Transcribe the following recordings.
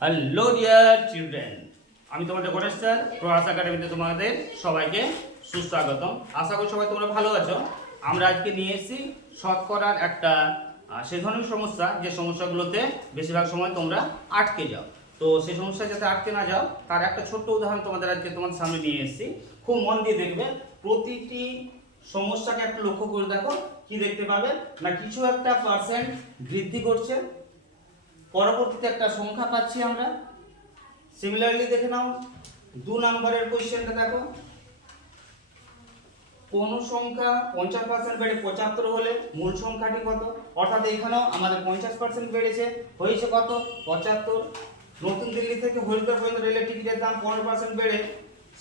Hello dear children, আমি তোমাদের Ganesh sir প্রয়াস একাডেমিতে তোমাদের সবাইকে সুস্বাগতম। আশা করি সবাই তোমরা ভালো আছো। আমরা আজকে নিয়ে এসেছি শতকরার একটা সেই ধরনের সমস্যা যে সমস্যাগুলোতে বেশিরভাগ সময় তোমরা আটকে যাও। তো সেই সমস্যা যাতে আটকে না যাও তার একটা ছোট্ট উদাহরণ তোমাদের আজকে তোমাদের সামনে নিয়ে এসেছি। খুব মন দিয়ে দেখবে, প্রতিটি সমস্যাকে একটু লক্ষ্য করে দেখো। কি দেখতে পাবে না, কিছু একটা পার্সেন্ট বৃদ্ধি করছে, পরবর্তীতে একটা সংখ্যা পাচ্ছি আমরা। সিমিলারলি দেখে নাও 2 নম্বরের কোশ্চেনটা দেখো, কোন সংখ্যা 50% বেড়ে 75 হলে মূল সংখ্যাটি কত। অর্থাৎ এখানেও আমাদের 50% বেড়েছে, হয়েছে কত 75। নতুন দিল্লি থেকে হরিদ্বার পর্যন্ত রেলের টিকিটের দাম 15% বেড়ে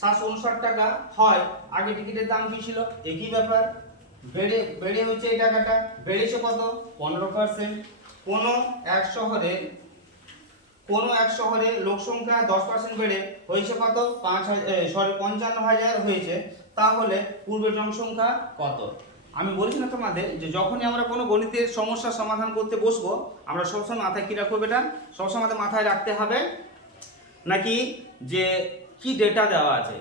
759 টাকা হয়। আগে টিকিটের দাম কি ছিল? একই ব্যাপার, বেড়ে হচ্ছে এই টাকাটা, বেড়েছে কত 15%। কোনো এক শহরে লোক সংখ্যা 10% বেড়ে হয়েছে কত 55,000 হয়েছে, তাহলে পূর্বের জনসংখ্যা কত? আমি বলছি না তোমাদের যে যখনই আমরা কোনো গণিতের সমস্যার সমাধান করতে বসবো, আমরা সবসময় মাথায় কী রাখবো বেটা, সবসময় আমাদের মাথায় রাখতে হবে নাকি যে কি ডেটা দেওয়া আছে।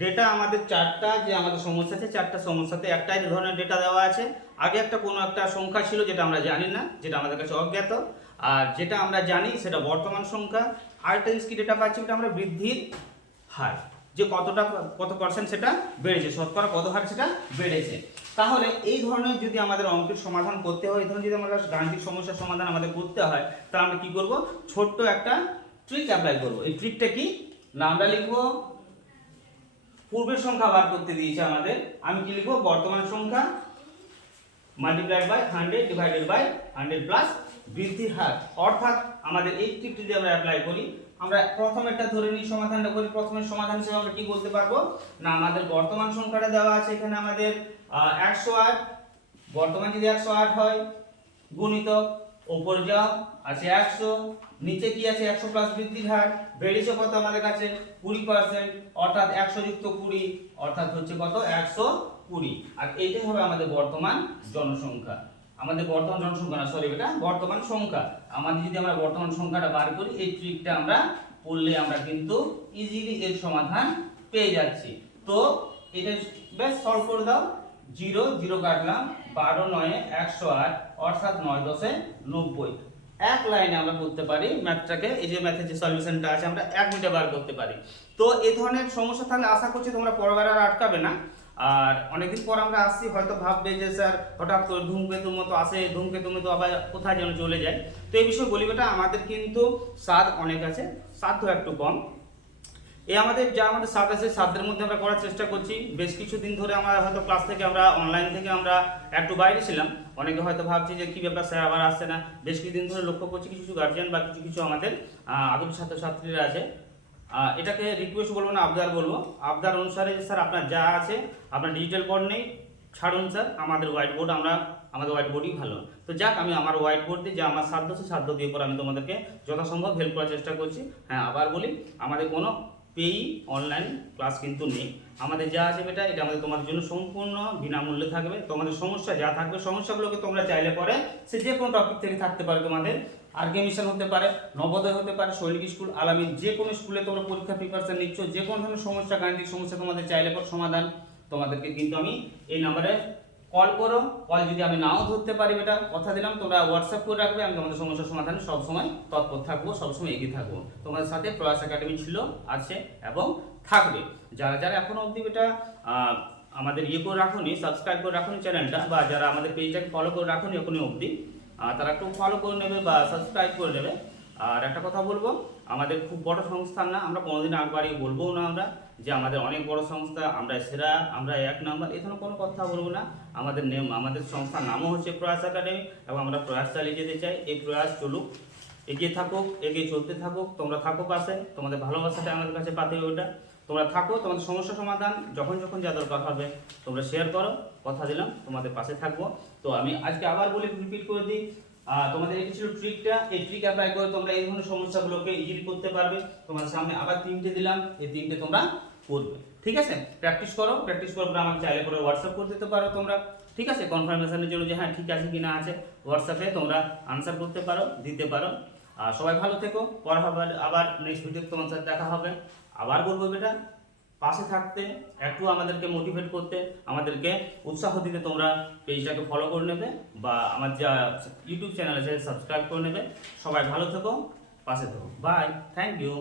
ডেটা আমাদের চারটা, যে আমাদের সমস্যা আছে চারটা সমস্যাতে একটাই ধরনের ডেটা দেওয়া আছে। আগে একটা কোনো একটা সংখ্যা ছিল যেটা আমরা জানি না, যেটা আমাদের কাছে অজ্ঞাত, আর যেটা আমরা জানি সেটা বর্তমান সংখ্যা। আরেকটা জিনিস কি ডেটা পাচ্ছি, ওটা আমরা বৃদ্ধির হার, যে কত পার্সেন্ট সেটা বেড়েছে, শতকরা কত হার সেটা বেড়েছে। তাহলে এই ধরনের যদি আমাদের অঙ্কের সমাধান করতে হয়, এই ধরনের যদি আমরা গাণিতিক সমস্যার সমাধান আমাদের করতে হয়, তাহলে আমরা কি করব, ছোট্ট একটা ট্রিক অ্যাপ্লাই করব। এই ট্রিকটা কি না, আমরা লিখবো পূর্বের সংখ্যা বার করতে দিয়েছে আমাদের, আমি কি লিখবো, বর্তমান সংখ্যা multiplied by 100 divided by 100 plus বৃদ্ধির হার। অর্থাৎ আমাদের এই ট্রিকটি যদি আমরা অ্যাপ্লাই করি, আমরা প্রথমেরটা ধরে নিই, সমাধানটা করি। প্রথমের সমাধান হিসেবে আমরা কি বলতে পারবো না, আমাদের বর্তমান সংখ্যাটা দেওয়া আছে এখানে আমাদের 108। বর্তমান যদি 108 হয়, গুণিতক উপরে যাও আছে 100, নিচে কি আছে 100 প্লাস বৃদ্ধির হার, বেড়েছে কত আমাদের কাছে 20%, অর্থাৎ 100 যুক্ত 20 অর্থাৎ হচ্ছে কত 120। আর এইটাই হবে আমাদের বর্তমান জনসংখ্যা। আমাদের বর্তমান জনসংখ্যা না, সরি এটা বর্তমান সংখ্যা। আমাদের যদি আমরা বর্তমান সংখ্যাটা বার করি, এই ট্রিকটা আমরা পড়লে আমরা কিন্তু ইজিলি এর সমাধান পেয়ে যাচ্ছি। তো এটা বেশ সলভ করে দাও। 0 0 কাটলাম, 12 9 108 অর্থাৎ 9 10 90। এক লাইনে আমরা করতে পারি ম্যাথটাকে, এই যে ম্যাথের যে সলিউশনটা আছে আমরা 1 মিনিটে বার করতে পারি। তো এই ধরনের সমস্যা থাকলে আশা করছি তোমরা পরবার আর আটকাবে না। আর অনেকদিন পর আমরা আসছি, হয়তো ভাববে যে স্যার হঠাৎ করে ধূমকেতুর মতো আসে, ধূমকেতুর মতো আবার কোথায় যেন চলে যায়। তো এই বিষয়ে বলি বেটা, আমাদের কিন্তু স্বাদ অনেক আছে, সাধ্য একটু কম। আমাদের যা আমাদের স্বাদ আছে, স্বাদের মধ্যে আমরা করার চেষ্টা করছি। বেশ কিছুদিন ধরে আমরা হয়তো ক্লাস থেকে আমরা অনলাইন থেকে আমরা একটু বাইরে ছিলাম। অনেকে হয়তো ভাবছি যে কি ব্যাপার স্যার আবার আসছে না। বেশ কিছুদিন ধরে লক্ষ্য করছি কিছু কিছু গার্জিয়ান বা কিছু কিছু আমাদের আদৌ ছাত্রছাত্রীরা আছে, এটাকে রিকোয়েস্ট বলবো না, আবদার বলবো। আবদার অনুসারে যে স্যার আপনার যা আছে, আপনার ডিজিটাল বোর্ড নেই, ছাড়ুন স্যার, আমাদের হোয়াইট বোর্ড, আমাদের হোয়াইট বোর্ডই ভালো। তো যাক, আমি আমার হোয়াইট বোর্ড দিয়ে যা আমার সাধ্য আছে সাধ্য দিয়ে পর আমি তোমাদেরকে যথাসম্ভব হেল্প করার চেষ্টা করছি। হ্যাঁ, আবার বলি, আমাদের কোনো পেই অনলাইন ক্লাস কিন্তু নেই। আমাদের যা আছে বেটা, এটা আমাদের তোমাদের জন্য সম্পূর্ণ বিনামূল্যে থাকবে। তোমাদের সমস্যা যা থাকবে, সমস্যাগুলোকে তোমরা চাইলে পরে সে যে কোনো টপিক থেকে থাকতে পারে, তোমাদের আরকে মিশন হতে পারে, নবোদয় হতে পারে, শৈলিক স্কুল, আলামিন, যে কোনো স্কুলে তোমরা পরীক্ষা প্রিপারেশন নিচ্ছ, যে কোনো ধরনের সমস্যা, গাণিতিক সমস্যা তোমাদের চাইলে পর সমাধান তোমাদেরকে কিন্তু আমি এই নাম্বারে কল করো। কল যদি আমি নাও ধরতে পারি বেটা, কথা দিলাম তোমরা হোয়াটসঅ্যাপ করে রাখবে, আমি তোমাদের সমস্যার সমাধানে সবসময় তৎপর থাকবো, সবসময় এগিয়ে থাকবো। তোমাদের সাথে প্রয়াস একাডেমি ছিল, আছে এবং থাকবে। যারা যারা এখনো অবধি বেটা আমাদের করে রাখুনি, সাবস্ক্রাইব করে রাখুনি চ্যানেলটা, বা যারা আমাদের পেজটাকে ফলো করে রাখুনি এখনো অবধি, তারা একটু ফলো করে নেবে বা সাবস্ক্রাইব করে নেবে। আর একটা কথা বলবো, আমাদের খুব বড় সংস্থা না, আমরা কোনোদিন আগ বাড়িয়ে বলবোও না আমরা যে আমাদের অনেক বড় সংস্থা, আমরা সেরা, আমরা 1 নাম্বার, এই ধরনের কোনো কথা বলবো না। আমাদের সংস্থার নামও হচ্ছে প্রয়াস একাডেমি, এবং আমরা প্রয়াস চালিয়ে যেতে চাই। এই প্রয়াস চলুক, এগিয়ে থাকুক, এগিয়ে চলতে থাকুক। তোমরা থাকো পাশে, তোমাদের ভালোবাসাটা আমাদের কাছে পাতে ওটা। তোমরা থাকো, তোমাদের সমস্যা সমাধান যখন যখন যা দরকার হবে তোমরা শেয়ার করো, কথা দিলাম তোমাদের পাশে থাকবো। তো আমি আজকে আবার বলি, রিপিট করে দিই, তোমাদের এই ছিল ট্রিকটা। এই ট্রিক অ্যাপ্লাই করে তোমরা এই ধরনের সমস্যাগুলোকে ইজিলি করতে পারবে। তোমাদের সামনে আবার 3টে দিলাম, এই 3টে তোমরা করবে, ঠিক আছে? প্র্যাকটিস করো, প্র্যাকটিস করার পর আমাকে চাইলে করে হোয়াটসঅ্যাপ করে দিতে পারো তোমরা, ঠিক আছে? কনফার্মেশনের জন্য যে হ্যাঁ ঠিক আছে কি না আছে, হোয়াটসঅ্যাপে তোমরা আনসার করতে পারো, দিতে পারো। আর সবাই ভালো থেকো, পরে আবার নেক্সট ভিডিও তোমার সাথে দেখা হবে। আবার বলবো বেটা, পাশে থাকতে, একটু আমাদেরকে মোটিভেট করতে, আমাদেরকে উৎসাহ দিতে তোমরা পেজটাকে ফলো করে নেবে বা আমার যা ইউটিউব চ্যানেল আছে সাবস্ক্রাইব করে নেবে। সবাই ভালো থেকো, পাশে থেকো। Bye, thank you.